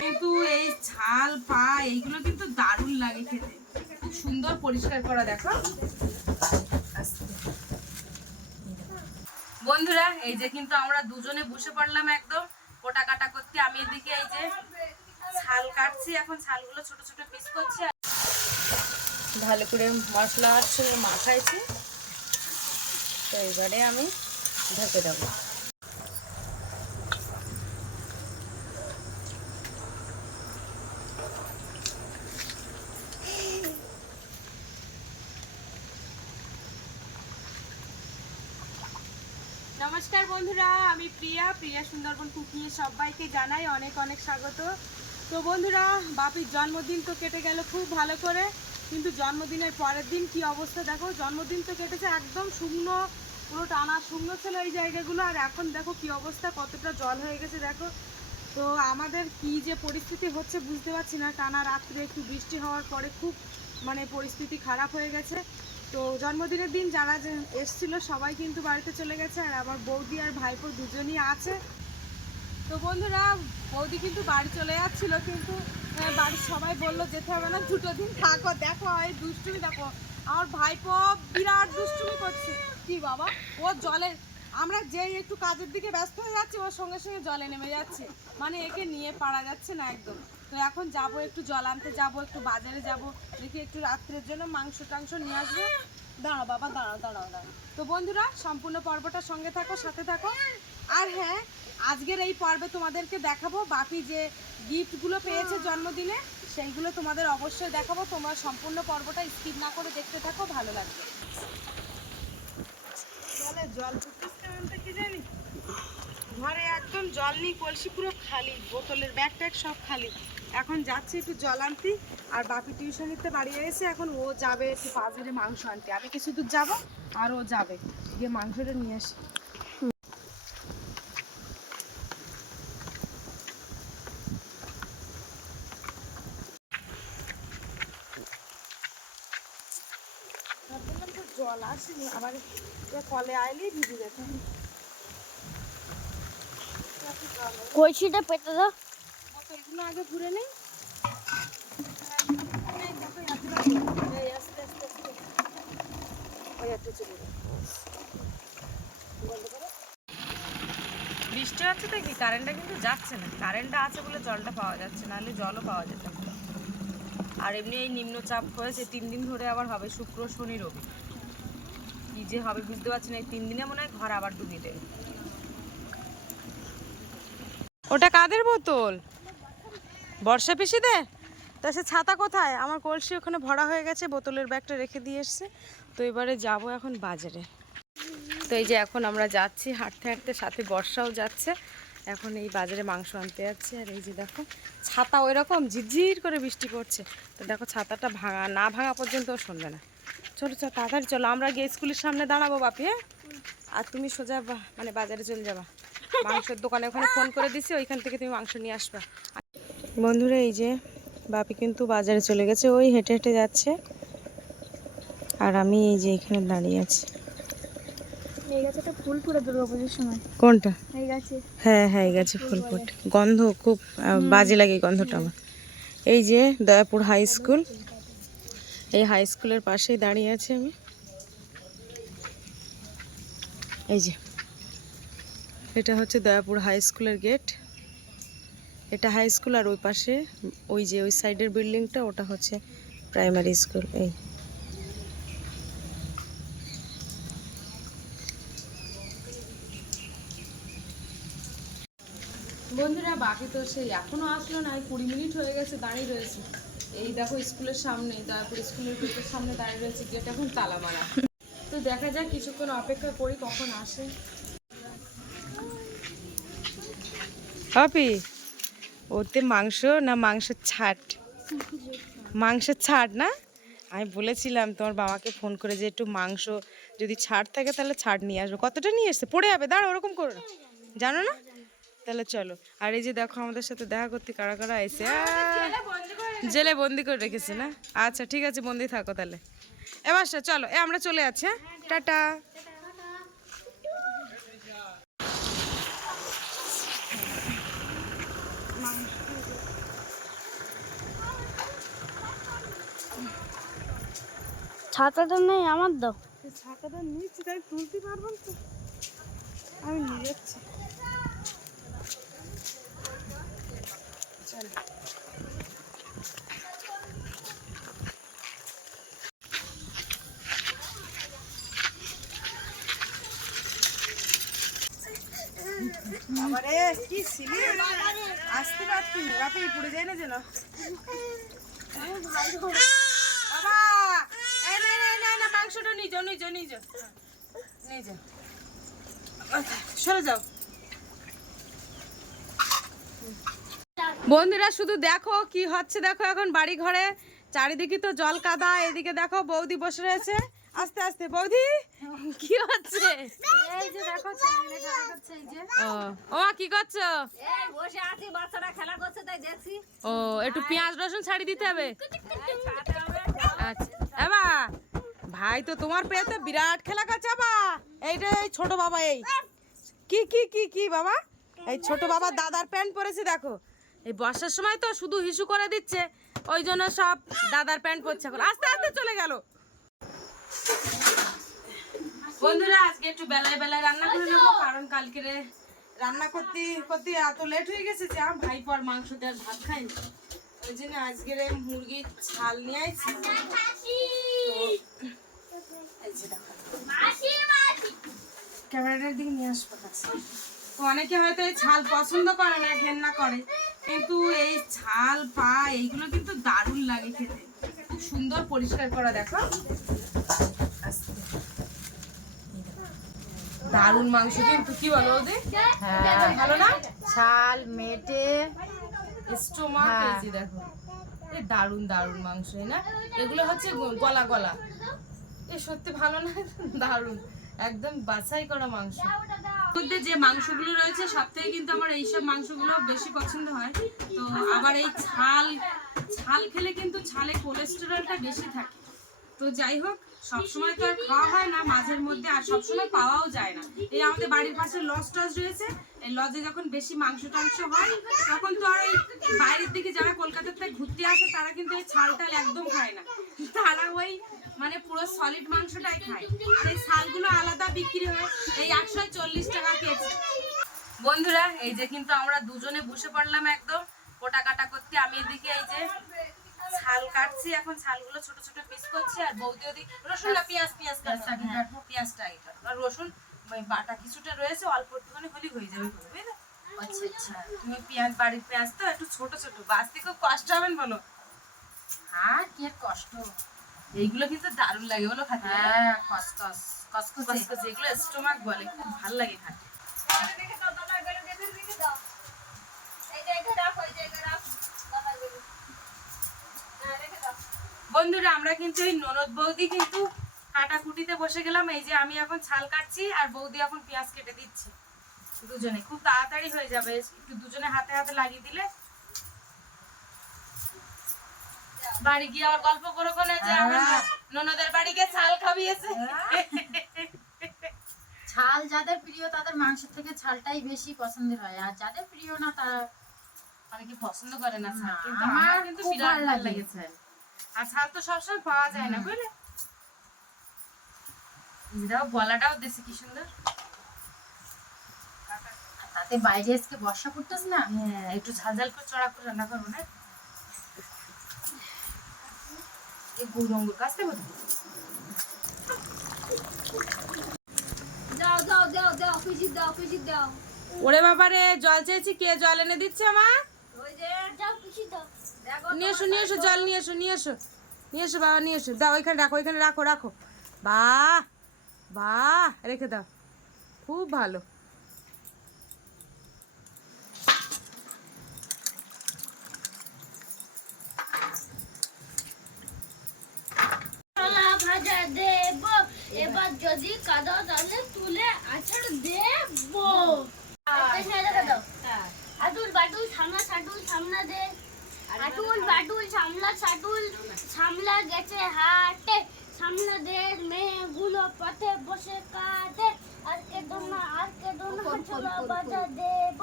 কিন্তু এই ছাল, পা, এইগুলো কিন্তু দারুণ লাগে খেতে। খুব সুন্দর পরিষ্কার করা, দেখো। বন্ধুরা, এই যে কিন্তু আমরা দুজনে বসে পড়লাম একদম। কোটা কাটা করতে, আমি এদিকে এই যে ছাল কাটছি, এখন ছালগুলো ছোট ছোট পিস করছি। ভালো করে মশলার সঙ্গে মাখাইছি। তো এবারে আমি ঢেকে দেবো। নমস্কার বন্ধুরা, আমি প্রিয়া। প্রিয়া সুন্দরবন কুকিংয়ে সবাইকে জানাই অনেক অনেক স্বাগত। তো বন্ধুরা, বাপির জন্মদিন তো কেটে গেল খুব ভালো করে, কিন্তু জন্মদিনের পরের দিন কি অবস্থা দেখো? জন্মদিন তো কেটেছে একদম শুকনো, পুরো টানা শুকনো ছিল এই জায়গাগুলো, আর এখন দেখো কি অবস্থা, কতটা জল হয়ে গেছে দেখো। তো আমাদের কি যে পরিস্থিতি হচ্ছে বুঝতে পারছি না, টানা রাত্রে একটু বৃষ্টি হওয়ার পরে খুব মানে পরিস্থিতি খারাপ হয়ে গেছে। তো জন্মদিনের দিন যারা যে এসছিল সবাই কিন্তু বাড়িতে চলে গেছে আর আমার বৌদি আর ভাইপো দুজনই আছে। তো বন্ধুরা বৌদি কিন্তু বাড়ি চলে যাচ্ছিল কিন্তু আহ, বাড়ির সবাই বলল যেতে হবে না দুটো দিন থাকো দেখো এই দুষ্টুমি দেখো। আমার ভাইপো বিরাট দুষ্টুমি করছে। কি বাবা ও জলে আমরা যেই একটু কাজের দিকে ব্যস্ত হয়ে যাচ্ছি ওর সঙ্গে সঙ্গে জলে নেমে যাচ্ছে। মানে একে নিয়ে পারা যাচ্ছে না একদম। তো এখন যাব, একটু জল আনতে যাব, একটু বাজারে যাব, দেখি একটু রাত্রের জন্য মাংস টাংস নিয়ে আসব। দাঁড়াও বাবা, দাঁড়াও দাঁড়াও দাঁড়াও। তো বন্ধুরা, সম্পূর্ণ পর্বটার সঙ্গে থাকো, সাথে থাকো। আর হ্যাঁ আজকের এই পর্বে তোমাদেরকে দেখাবো বাপি যে গিফটগুলো পেয়েছে জন্মদিনে, সেইগুলো তোমাদের অবশ্যই দেখাবো। তোমরা সম্পূর্ণ পর্বটা স্কিপ না করে দেখতে থাকো, ভালো লাগবে। জলে কি ঘরে জল নেই, কলসি পুরো খালি, বোতলের ব্যাগ ট্যাগ সব খালি। এখন যাচ্ছি একটু জল আনতে, আর বাপি টিউশনিতে বাড়ি এসে এখন ও যাবে একটু বাজারে মাংস আনতে। আমি কিছু দূর যাব, আর ও যাবে। গিয়ে মাংসটা নিয়ে আসি। জল আসেনি, আবার কলে আইলেই ভিজে যেতাম। পেতে দাও। আগে ঘুরে নেই। বৃষ্টি হচ্ছে তো কি? কারেন্টটা কিন্তু যাচ্ছে না। কারেন্টটা আছে বলে জলটা পাওয়া যাচ্ছে নাহলে জলও পাওয়া যেত আর এমনি এই নিম্নচাপ হয়েছে তিন দিন ধরে আবার হবে শুক্র শনি রবি। কি যে হবে বুঝতে পারছি না এই তিন দিনে মনে হয় ঘর আবার ডুবিয়ে দেবে ওটা কাদের বোতল? বর্ষা পিসি দে? তা সে ছাতা কোথায়? আমার কলসি ওখানে ভরা হয়ে গেছে, বোতলের ব্যাগটা রেখে দিয়ে এসছে। তো এবারে যাব এখন বাজারে। তো এই যে এখন আমরা যাচ্ছি, হাঁটতে হাঁটতে সাথে বর্ষাও যাচ্ছে। এখন এই বাজারে মাংস আনতে যাচ্ছি, আর এই যে দেখো, ছাতা ওই রকম ঝিরঝির করে বৃষ্টি পড়ছে। তো দেখো ছাতাটা ভাঙা, না ভাঙা পর্যন্ত শুনবে না। চলো চলো, তাড়াতাড়ি চলো, আমরা গিয়ে স্কুলের সামনে দাঁড়াবো, বাপি হ্যাঁ? আর তুমি সোজা মানে বাজারে চলে যাবা। মাংসের দোকানে ওখানে ফোন করে দিছি, ওইখান থেকে তুমি মাংস নিয়ে আসবা। বন্ধুরা এই যে বাপি কিন্তু বাজারে চলে গেছে ওই হেঁটে হেঁটে যাচ্ছে। আর আমি এই যে এখানে দাঁড়িয়ে আছি। কোনটা? হ্যাঁ হ্যাঁ এই গাছে ফুল ফোটে। গন্ধ খুব বাজে লাগে গন্ধটা আমার। এই যে দয়াপুর হাই স্কুল। এই হাই স্কুলের পাশেই দাঁড়িয়ে আছি আমি। এই যে এটা হচ্ছে দয়াপুর হাই স্কুলের গেট। এটা হাই স্কুল আর ওই পাশে ওই যে ওই সাইডের বিল্ডিংটা ওটা হচ্ছে প্রাইমারি স্কুল এই। বন্ধুরা বাকি তো সেই এখনও আসলো না কুড়ি মিনিট হয়ে গেছে দাঁড়িয়ে রয়েছে। এই দেখো স্কুলের সামনে তারপর স্কুলের গেটের সামনে দাঁড়িয়ে রয়েছে গেট এখন তালা মারা। তো দেখা যাক কিছুক্ষণ অপেক্ষা করি কখন আসে। আপি ওতে মাংস না মাংসের ছাট? মাংসের ছাট না? আমি বলেছিলাম তোমার বাবাকে ফোন করে যে একটু মাংস যদি ছাড় থাকে তাহলে ছাড় নিয়ে আসবে। কতটা নিয়ে এসছে? পড়ে যাবে দাঁড়া ওরকম করো। না জানো না? তাহলে চলো। আর এই যে দেখো আমাদের সাথে দেখা করতে কারা কারা এসে জেলে বন্দি করে রেখেছে না? আচ্ছা ঠিক আছে, বন্দি থাকো তাহলে। এবার চলো, এ, আমরা চলে যাচ্ছি হ্যাঁ? টাটা। ছাতাটা নেই আমার দাও। ছাতাটা নিচ্ছি তাই তুলতে পারব না তো। আমি নিয়ে যাচ্ছি। চল। কি ছিলি আসতে পারতি বাপে পড়ে যায় না যেন। মাংসটা সরে যাও। বন্ধুরা শুধু দেখো কি হচ্ছে দেখো এখন বাড়ি ঘরে চারিদিকে তো জল কাদা এদিকে দেখো বৌদি বসে রয়েছে। আস্তে আস্তে বৌদি কি হচ্ছে? ও ও কি করছ? ও একটু পেঁয়াজ রসুন ছাড়ি দিতে হবে। আচ্ছা ভাই তো তোমার পেয়ে তো বিরাট খেলা কাছে বা এইটা এই ছোট বাবা এই। কি কি কি কি বাবা? এই ছোট বাবা দাদার প্যান্ট পরেছে দেখো। এই বর্ষার সময় তো শুধু হিসু করে দিচ্ছে ওই জন্য সব দাদার প্যান্ট পরছে এখন। আস্তে আস্তে চলে গেল। বন্ধুরা আজকে একটু বেলায় বেলায় রান্না করে নেব কারণ কালকে রান্না করতে করতে এত লেট হয়ে গেছে যে আমার ভাই পর মাংস দিয়ে আর ভাত খাইনি ওই জন্য আজকের মুরগির ছাল নিয়ে আইছি। এই যে দেখো। ক্যামেরাটার দিকে নিয়ে আসব কাছে। তো অনেকে হয়তো এই ছাল পছন্দ করে না ঘেন্না করে। কিন্তু এই ছাল পা এইগুলো কিন্তু দারুণ লাগে খেতে। খুব সুন্দর পরিষ্কার করা দেখো। দারুণ মাংস কিন্তু কি বলো ওদের? ভালো না? ছাল মেটে। স্টোমাক এই দেখো। দারুণ দারুণ মাংস না? এগুলো হচ্ছে গলা গলা। সত্যি ভালো না, দারুণ। একদম বাছাই করা মাংস। মধ্যে যে মাংসগুলো রয়েছে, সব থেকে কিন্তু আমার এইসব মাংসগুলো বেশি পছন্দ হয়। তো আবার এই ছাল ছাল খেলে কিন্তু ছালে কোলেস্টেরলটা বেশি থাকে। তো যাই হোক, সবসময় তো আর খাওয়া হয় না, মাঝের মধ্যে আর সবসময় পাওয়াও যায় না। এই আমাদের বাড়ির পাশে লজ টস রয়েছে, এই লজে যখন বেশি মাংস টাংস হয়, তখন তো আর এই বাইরের দিকে যারা কলকাতার থেকে ঘুরতে আসে, তারা কিন্তু এই ছাল টাল একদম খায় না। তারা ওই মানে পুরো সলিড মাংসটাই খায়। আর এই ছালগুলো আলাদা বিক্রি হয় এই একশো চল্লিশ টাকা কেজি। বন্ধুরা এই যে কিন্তু আমরা দুজনে বসে পড়লাম একদম কোটা কাটা করতে। আমি এদিকে এই যে ছাল কাটছি এখন ছালগুলো ছোট ছোট পিস করছি আর বৌদি ওদিক রসুন না পেঁয়াজ পেঁয়াজ কাটবো। কাটবো পেঁয়াজটা আগে কাটবো আর রসুন ওই বাটা কিছুটা রয়েছে অল্প একটুখানি হলেই হয়ে যাবে বুঝলে? আচ্ছা আচ্ছা। তুমি পেঁয়াজ বাড়ির পেঁয়াজ তো একটু ছোট ছোট বাঁচতে খুব কষ্ট হবেন বলো? হ্যাঁ কি কষ্ট? এইগুলো কিন্তু দারুণ লাগে বলো খাতে। হ্যাঁ এগুলো স্টোমাক বলে খুব ভালো লাগে খাতে। বন্ধুরা আমরা কিন্তু এই ননদ বৌদি কিন্তু কাটাকুটিতে বসে গেলাম এই যে আমি এখন ছাল কাটছি আর বৌদি এখন পেঁয়াজ কেটে দিচ্ছে। দুজনে খুব তাড়াতাড়ি হয়ে যাবে একটু দুজনে হাতে হাতে লাগিয়ে দিলে বাড়ি গিয়ে আবার গল্প করো কোনে যে আমার ননদের বাড়ি গিয়ে ছাল খাবিয়েছে। ছাল যাদের প্রিয় তাদের মাংসের থেকে ছালটাই বেশি পছন্দের হয়। আর যাদের প্রিয় না তারা অনেকে পছন্দ করে না ছাল? কিন্তু আমার কিন্তু বিরাট ভালো। লেগেছে। আর ছাল তো সবসময় পাওয়া যায় না বুঝলে? এটাও গলাটাও দেশে কি সুন্দর। তাতে বাইরে আজকে বর্ষা পড়তেছে না? হ্যাঁ একটু ঝাল ঝাল করে চড়া করে রান্না করব না? এই গৌরঙ্গ কাছতে বোধ দাও দাও দাও দাও দাও পিজি দাও। ওরে বাবারে জল চেয়েছি কে জল এনে দিচ্ছে মা? নিয়ে এসো নিয়ে এসো জল নিয়ে এসো নিয়ে এসো। নিয়ে এসো বাবা নিয়ে এসো। দাও ওইখানে রাখো ওইখানে রাখো রাখো। বাহ বাহ রেখে দাও। খুব ভালো কলা ভাজা দেব এবার যদি কাদা তাহলে তুলে আছাড় দেব। আটুল বাটুল সামলা সাটুল সামলা দে। আটুল বাটুল সামলা সাটুল সামলা গেছে হাটে। সামলা দে মেয়েগুলো পথে বসে কাটে আর কেদো না আর কেদো না ছোলা বাজা দেব।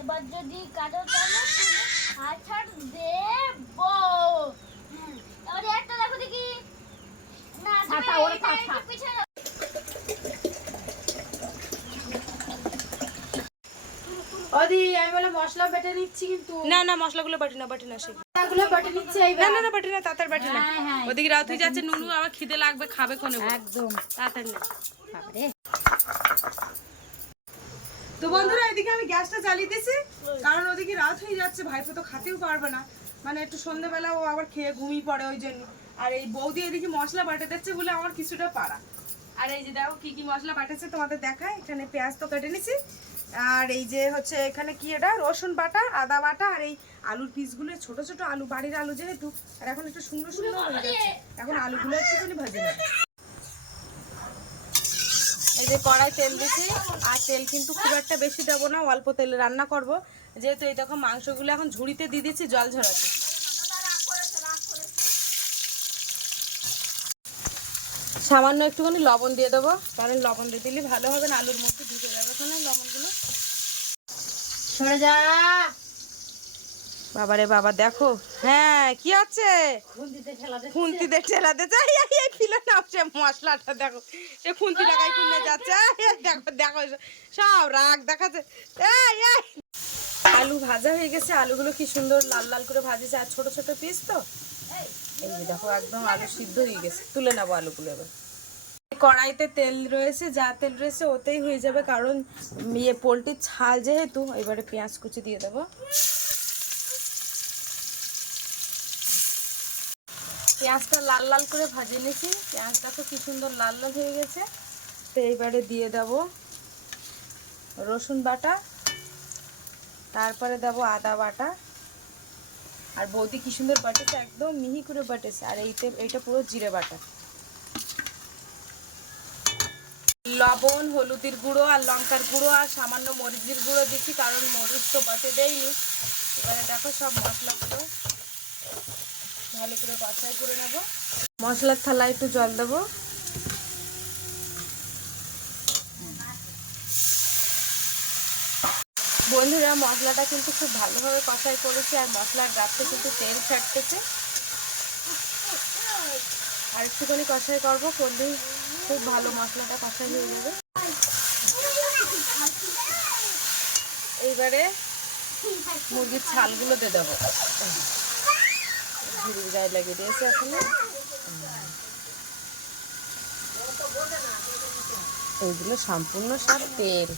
এবার যদি কাদা তাহলে তুলে আছাড় দেব। একটা দেখো দেখি। না ওর কাছে। একটু পিছিয়ে দাও। ওদি আমি বলে মশলা বেটে নিচ্ছি কিন্তু। না না মশলাগুলো বাটি না বাটি না মশলাগুলো বেটে নিচ্ছি এইবার। না না বাটি না তাড়াতাড়ি বাটি না। ওদিকে রাত হয়ে যাচ্ছে নুনু আবার খিদে লাগবে খাবে কোনে একদম। তাড়াতাড়ি না তো বন্ধুরা এদিকে আমি গ্যাসটা দিয়েছি কারণ ওদিকে রাত হয়ে যাচ্ছে ভাইপো তো খাতেও পারবে না। মানে একটু সন্ধ্যেবেলা ও আবার খেয়ে ঘুমিয়ে পড়ে ওই জন্য। আর এই বৌদি এদিকে মশলা বাটে দিচ্ছে বলে আমার কিছুটা পারা। আর এই যে দেখো কি কি মশলা বাটেছে তোমাদের দেখায়? এখানে পেঁয়াজ তো কেটে নিছি। আর এই যে হচ্ছে এখানে কি এটা? রসুন বাটা, আদা বাটা আর এই আলুর পিসগুলো, ছোট ছোট আলু, বাড়ির আলু যেহেতু, আর এখন একটু সুন্দর সুন্দর হয়ে যাচ্ছে এখন আলুগুলো একটুখানি ভাজে নেবে। এই যে কড়াই তেল দিছি আর তেল কিন্তু খুব একটা বেশি দেবো না, অল্প তেলে রান্না করব। যেহেতু এই দেখো মাংসগুলো এখন ঝুড়িতে দিয়ে দিচ্ছি জল ঝরাতে। সামান্য একটুখানি লবণ দিয়ে দেবো। কারণ লবণ দিয়ে দিলে ভালো হবে না আলুর মধ্যে ঢুকে যাবে ওখানে লবণগুলো। সরে যা। বাবারে বাবা দেখো। হ্যাঁ কি আছে খুন্তিতে ঠেলা দে ফিলে নাও সে মশলাটা দেখো। সে খুন্তি টাকায় কিনে যাচ্ছে। দেখো দেখো সব রাগ দেখাচ্ছে। এই এই। আলু ভাজা হয়ে গেছে। আলুগুলো কি সুন্দর লাল লাল করে ভাজেছে। আর ছোট ছোট পিস তো? এই দেখো একদম আলু সিদ্ধ হয়ে গেছে। তুলে নেব আলুগুলো এবার। কড়াইতে তেল রয়েছে, যা তেল রয়েছে ওতেই হয়ে যাবে, কারণ ইয়ে পোলট্রির ছাল যেহেতু, এবারে পেঁয়াজ কুচি দিয়ে দেবো। পেঁয়াজটা লাল লাল করে ভাজে নিয়েছি, পেঁয়াজটা তো কি সুন্দর লাল লাল হয়ে গেছে। তো এইবারে দিয়ে দেব রসুন বাটা, তারপরে দেব আদা বাটা। আর বৌদি কি সুন্দর বাটেছে, একদম মিহি করে বাটেছে, আর এইতে, এইটা পুরো জিরে বাটা। লবণ, হলুদের গুঁড়ো আর লঙ্কার গুঁড়ো আর সামান্য মরিচের গুঁড়ো দিচ্ছি, কারণ মরিচ তো বাটে দেয়নি। এবারে দেখো সব মশলাগুলো ভালো করে কষাই করে নেব। মশলার থালায় একটু জল দেবো। বন্ধুরা, মশলাটা কিন্তু খুব ভালোভাবে কষাই করেছি আর মশলার গাছে কিন্তু তেল ছাড়তেছে। আর একটুখানি কষাই করব করলেই খুব ভালো মশলাটা কষাই হয়ে যাবে। এইবারে মুরগির ছালগুলো দিয়ে দেবো। ঝুড়ির গায়ে লাগিয়ে দিয়েছে এখনও। এইগুলো সম্পূর্ণ সব তেল।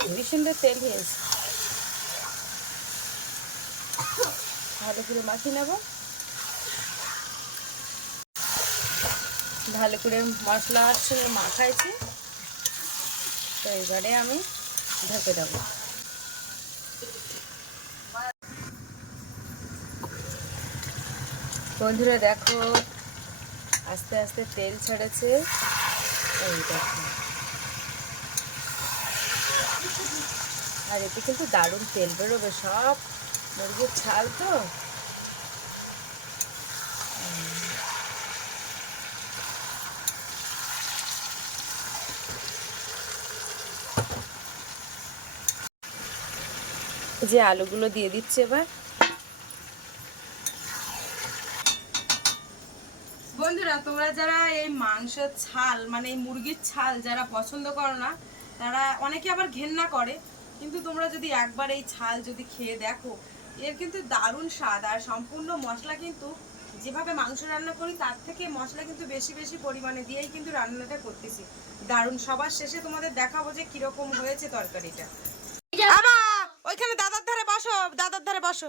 খুবই সুন্দর তেল হয়েছে ভালো করে মাখিয়ে নেব। ভালো করে মশলার সঙ্গে মাখাইছি। তো এবারে আমি ঢেকে দেবো। বন্ধুরা দেখো, আস্তে আস্তে তেল ছেড়েছে। এই দেখো। আর এতে কিন্তু দারুণ তেল বেরোবে সব। মুরগির ছাল তো। যে আলুগুলো দিয়ে দিচ্ছে এবার। বন্ধুরা, তোমরা যারা এই মাংসের ছাল মানে এই মুরগির ছাল যারা পছন্দ করো না, তারা অনেকে আবার ঘেন্না করে, কিন্তু তোমরা যদি একবার এই ছাল যদি খেয়ে দেখো, এর কিন্তু দারুণ স্বাদ। আর সম্পূর্ণ মশলা কিন্তু যেভাবে মাংস রান্না করি, তার থেকে মশলা কিন্তু বেশি বেশি পরিমাণে দিয়েই কিন্তু রান্নাটা করতেছি। দারুণ, সবার শেষে তোমাদের দেখাবো যে কীরকম হয়েছে তরকারিটা আবা ওইখানে দাদার ধারে বসো দাদার ধারে বসো।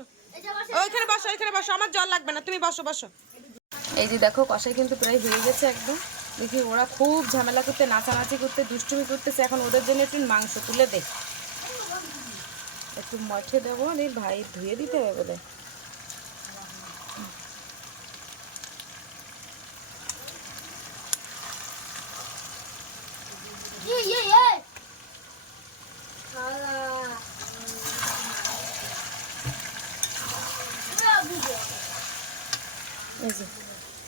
ওইখানে বসো ওইখানে বসো। আমার জল লাগবে না। তুমি বসো বসো। এই যে দেখো কষাই কিন্তু প্রায় হয়ে গেছে একদম। দেখি ওরা খুব ঝামেলা করতে নাচানাচি করতে দুষ্টুমি করতেছে। এখন ওদের জন্য একটু মাংস তুলে দে। একটু মঠে দেবো এই ভাই ধুয়ে দিতে হবে বোধহয় এই এই এই খালা এই যে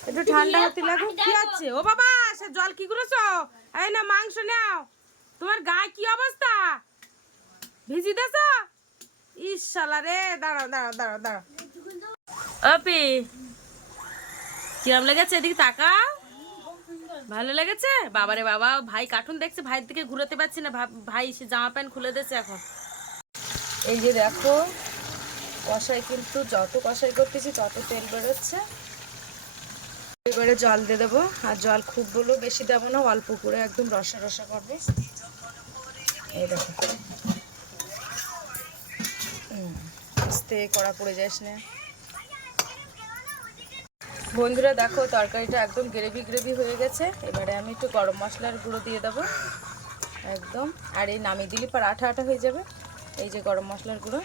একটু ঠান্ডা হতে লাগুক কি আছে? ও বাবা সে জল কি করেছ এই না মাংস নাও। তোমার গায়ে কি অবস্থা? ভিজি দেছ? ইস শালা রে দাঁড়াও দাঁড়াও দাঁড়াও দাঁড়াও। অপি কিরম লেগেছে? এদিকে তাকা ভালো লেগেছে? বাবারে বাবা ভাই কার্টুন দেখছে ভাইয়ের দিকে ঘুরাতে পারছি না। ভাই সে জামা প্যান্ট খুলে দিয়েছে এখন। এই যে দেখো কষাই কিন্তু যত কষাই করতেছি তত তেল বেরোচ্ছে। এবারে জল দিয়ে দেবো। আর জল খুব বলো বেশি দেবো না, অল্প করে একদম রসা রসা করবে। এই দেখো। আস্তে কড়া পড়ে যাস না। বন্ধুরা দেখো, তরকারিটা একদম গ্রেভি গ্রেভি হয়ে গেছে। এবারে আমি একটু গরম মশলার গুঁড়ো দিয়ে দেবো। একদম। আর এই নামিয়ে দিলে পর আঠা আঠা হয়ে যাবে। এই যে গরম মশলার গুঁড়ো।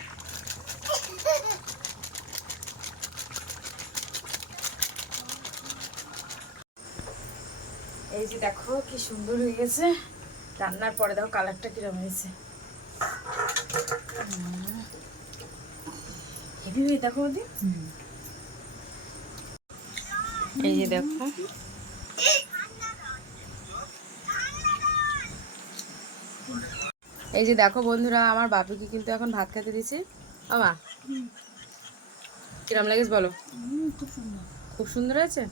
এই যে দেখো কি সুন্দর হয়ে গেছে। রান্নার পরে দেখো কালারটা কিরম হয়েছে। হেভি হয়ে দেখো ওদি এই যে দেখো। এই যে দেখো বন্ধুরা আমার বাপিকে কিন্তু এখন ভাত খেতে দিয়েছি। আমা কিরম লেগেছে বলো? খুব সুন্দর। হয়েছে?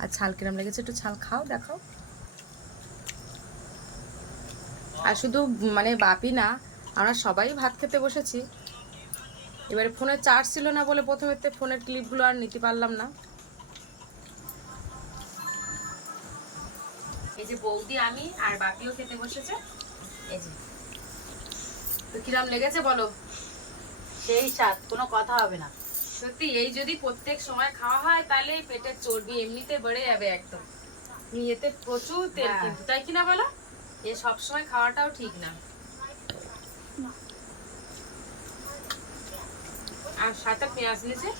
আর ছাল কিরম লেগেছে একটু ছাল খাও, দেখাও। আর শুধু মানে বাপি না, আমরা সবাই ভাত খেতে বসেছি। এবারে ফোনে চার্জ ছিল না বলে প্রথমে ফোনের ক্লিপগুলো আর নিতে পারলাম না। এই যে বৌদি, আমি আর বাপিও খেতে বসেছে। এই যে। তো কিরম লেগেছে বলো? সেই স্বাদ, কোনো কথা হবে না। সত্যি এই যদি প্রত্যেক সময় খাওয়া হয় তাহলে পেটের চর্বি এমনিতে বেড়ে যাবে একদম। এতে প্রচুর তেল হ্যাঁ। কিন্তু তাই কিনা বলো? এ সব সময় খাওয়াটাও ঠিক না। আর সাথে পেঁয়াজ নিয়েছে?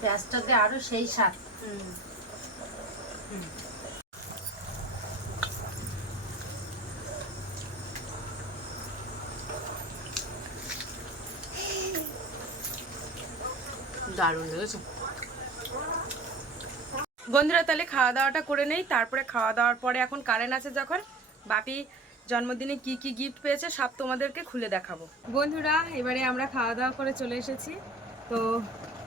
পেঁয়াজটাতে আরও সেই স্বাদ। দারুণ লেগেছে। বন্ধুরা, তাহলে খাওয়া দাওয়াটা করে নেই, তারপরে খাওয়া দাওয়ার পরে এখন কারেন্ট আছে যখন, বাপি জন্মদিনে কি কি গিফট পেয়েছে সব তোমাদেরকে খুলে দেখাবো। বন্ধুরা, এবারে আমরা খাওয়া দাওয়া করে চলে এসেছি। তো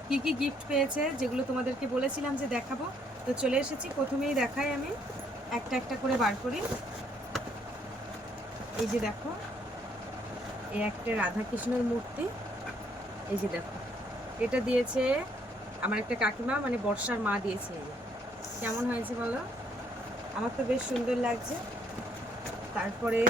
কি কি গিফট পেয়েছে যেগুলো তোমাদেরকে বলেছিলাম যে দেখাবো, তো চলে এসেছি। প্রথমেই দেখাই আমি, একটা একটা করে বার করি। এই যে দেখো, এই একটা রাধাকৃষ্ণের মূর্তি, এই যে দেখো। এটা দিয়েছে আমার একটা কাকিমা মানে বর্ষার মা দিয়েছে। কেমন হয়েছে বলো? আমার তো বেশ সুন্দর লাগছে। তারপরে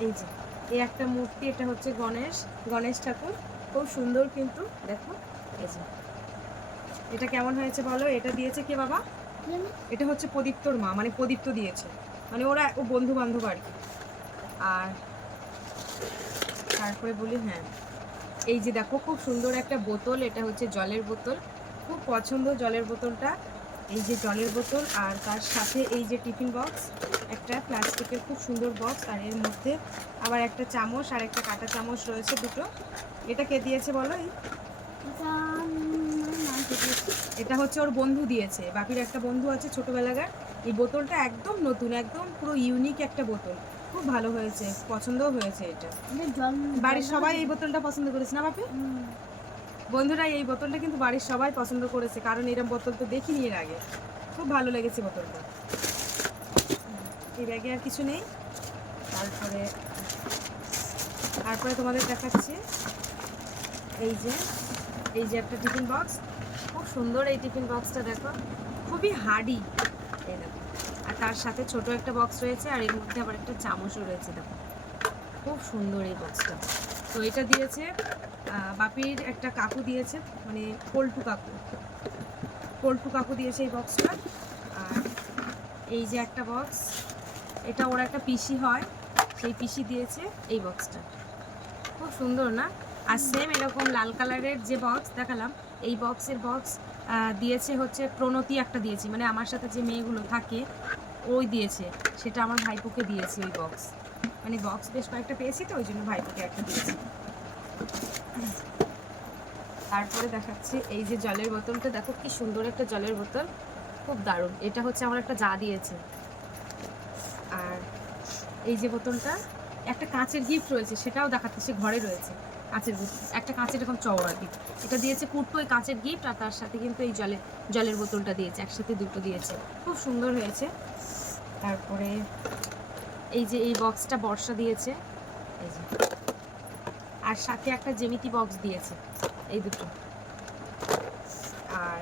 এই যে, এই একটা মূর্তি, এটা হচ্ছে গণেশ গণেশ ঠাকুর। খুব সুন্দর কিন্তু, দেখো, এই যে। এটা কেমন হয়েছে বলো? এটা দিয়েছে কে বাবা? এটা হচ্ছে প্রদীপ্তর মা মানে প্রদীপ্ত দিয়েছে। মানে ওরা, ও বন্ধু বান্ধব আর কি। আর তারপরে বলি হ্যাঁ। এই যে দেখো, খুব সুন্দর একটা বোতল, এটা হচ্ছে জলের বোতল। খুব পছন্দ জলের বোতলটা, এই যে জলের বোতল আর তার সাথে এই যে টিফিন বক্স, একটা প্লাস্টিকের খুব সুন্দর বক্স আর এর মধ্যে আবার একটা চামচ আর একটা কাঁটা চামচ রয়েছে দুটো। এটা কে দিয়েছে বলো? এটা হচ্ছে ওর বন্ধু দিয়েছে, বাপির একটা বন্ধু আছে ছোটোবেলাকার। এই বোতলটা একদম নতুন, একদম পুরো ইউনিক একটা বোতল। খুব ভালো হয়েছে পছন্দও হয়েছে এটা। বাড়ির সবাই এই বোতলটা পছন্দ করেছে না বাপি? বন্ধুরা এই বোতলটা কিন্তু বাড়ির সবাই পছন্দ করেছে কারণ এরকম বোতল তো দেখিনি এর আগে। খুব ভালো লেগেছে বোতলটা। এই ব্যাগে আর কিছু নেই। তারপরে তারপরে তোমাদের দেখাচ্ছি। এই যে এই যে একটা টিফিন বক্স। খুব সুন্দর এই টিফিন বক্সটা দেখো। খুবই হার্ডি। এই দেখো। তার সাথে ছোট একটা বক্স রয়েছে আর এর মধ্যে আবার একটা চামচও রয়েছে, দেখো। খুব সুন্দর এই বক্সটা তো এটা দিয়েছে বাপির একটা কাকু দিয়েছে মানে পল্টু কাকু। পল্টু কাকু দিয়েছে এই বক্সটা আর এই যে একটা বক্স এটা ওর একটা পিসি হয়, সেই পিসি দিয়েছে এই বক্সটা খুব সুন্দর, না? আর সেম এরকম লাল কালারের যে বক্স দেখালাম, এই বক্সের বক্স দিয়েছে হচ্ছে প্রণতি একটা দিয়েছি। মানে আমার সাথে যে মেয়েগুলো থাকে ওই দিয়েছে, সেটা আমার ভাইপোকে দিয়েছি ওই বক্স মানে বক্স বেশ কয়েকটা পেয়েছি তো, ওই জন্য ভাইপোকে একটা দিয়েছি। তারপরে দেখাচ্ছি এই যে জলের বোতলটা, দেখো কি সুন্দর একটা জলের বোতল, খুব দারুণ। এটা হচ্ছে আমার একটা যা দিয়েছে। আর এই যে বোতলটা, একটা কাঁচের গিফট রয়েছে, সেটাও দেখাচ্ছে, সে ঘরে রয়েছে। কাঁচের একটা কাঁচের এরকম চওড়া গিফট এটা দিয়েছে কুর্তো ওই কাঁচের গিফট আর তার সাথে কিন্তু এই জলের জলের বোতলটা দিয়েছে। একসাথে দুটো দিয়েছে। খুব সুন্দর হয়েছে। তারপরে এই যে এই বক্সটা বর্ষা দিয়েছে। এই যে। আর সাথে একটা জেমিতি বক্স দিয়েছে। এই দুটো। আর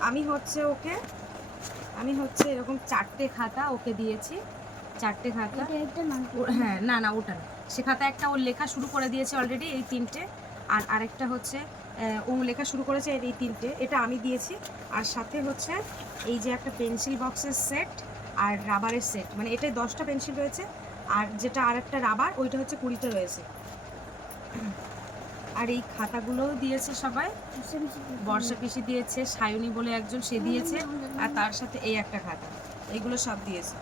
আমি হচ্ছে ওকে আমি হচ্ছে এরকম চারটে খাতা ওকে দিয়েছি। চারটে খাতা। হ্যাঁ না না ওটা না। সে খাতা একটা ওর লেখা শুরু করে দিয়েছে অলরেডি এই তিনটে। আর আরেকটা হচ্ছে ও লেখা শুরু করেছে এই তিনটে। এটা আমি দিয়েছি। আর সাথে হচ্ছে এই যে একটা পেন্সিল বক্সের সেট আর রাবারের সেট মানে এটাই দশটা পেন্সিল রয়েছে। আর যেটা আর একটা রাবার ওইটা হচ্ছে কুড়িটা রয়েছে। আর এই খাতাগুলোও দিয়েছে সবাই। বর্ষা পিসি দিয়েছে, সায়নী বলে একজন, সে দিয়েছে। আর তার সাথে এই একটা খাতা। এইগুলো সব দিয়েছে।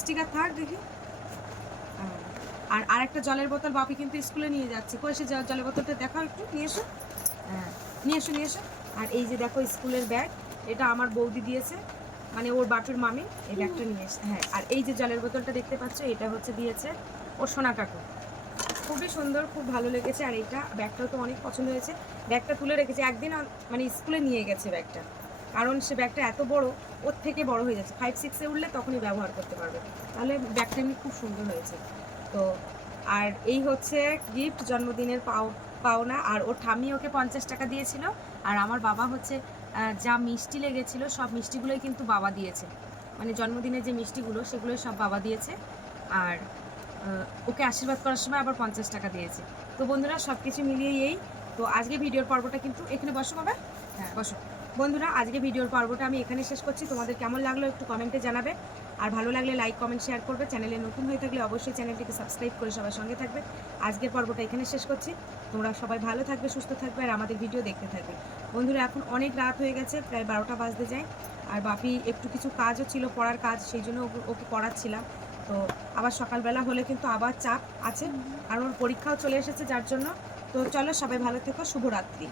স্টিকার থাক দেখি। আর আরেকটা জলের বোতল বাপি কিন্তু স্কুলে নিয়ে যাচ্ছে। কই সে জলের বোতলটা দেখাও একটু, নিয়ে এসো। হ্যাঁ নিয়ে এসো নিয়ে এসো। আর এই যে দেখো স্কুলের ব্যাগ, এটা আমার বৌদি দিয়েছে। মানে ওর বাপের মামি এই ব্যাগটা নিয়ে এসে হ্যাঁ আর এই যে জলের বোতলটা দেখতে পাচ্ছ, এটা হচ্ছে দিয়েছে ওর সোনা কাকু। খুবই সুন্দর, খুব ভালো লেগেছে। আর এইটা ব্যাগটাও তো অনেক পছন্দ হয়েছে। ব্যাগটা তুলে রেখেছে। একদিন মানে স্কুলে নিয়ে গেছে ব্যাগটা। কারণ সে ব্যাগটা এত বড়, ওর থেকে বড় হয়ে যাচ্ছে। ফাইভ সিক্সে উঠলে তখনই ব্যবহার করতে পারবে। তাহলে ব্যাগটা এমনি খুব সুন্দর হয়েছে। তো, আর এই হচ্ছে গিফট জন্মদিনের পাও, পাওনা। আর ওর ঠাম্মি ওকে পঞ্চাশ টাকা দিয়েছিল। আর আমার বাবা হচ্ছে যা মিষ্টি লেগেছিল, সব মিষ্টিগুলোই কিন্তু বাবা দিয়েছে। মানে জন্মদিনের যে মিষ্টিগুলো, সেগুলোই সব বাবা দিয়েছে। আর ওকে আশীর্বাদ করার সময় আবার পঞ্চাশ টাকা দিয়েছে। তো বন্ধুরা সব কিছু মিলিয়ে এই। তো আজকে ভিডিওর পর্বটা কিন্তু এখানে বসো বাবা। হ্যাঁ বসো। বন্ধুরা, আজকে ভিডিওর পর্বটা আমি এখানে শেষ করছি। তোমাদের কেমন লাগল একটু কমেন্টে জানাবে। আর ভালো লাগলে লাইক কমেন্ট শেয়ার করবে। চ্যানেলে নতুন হয়ে থাকলে অবশ্যই চ্যানেলটিকে সাবস্ক্রাইব করে সবার সঙ্গে থাকবে। আজকের পর্বটা এখানে শেষ করছি। তোমরা সবাই ভালো থাকবে, সুস্থ থাকবে আর আমাদের ভিডিও দেখতে থাকবে। বন্ধুরা, এখন অনেক রাত হয়ে গেছে, প্রায় বারোটা বাজতে যায়। আর বাপি একটু কিছু কাজও ছিল, পড়ার কাজ, সেই জন্য ওকে- পড়াচ্ছিলাম। তো আবার সকালবেলা হলে কিন্তু আবার চাপ আছে। আর ওর পরীক্ষাও চলে এসেছে যার জন্য। তো চলো সবাই ভালো থেকো, শুভরাত্রি।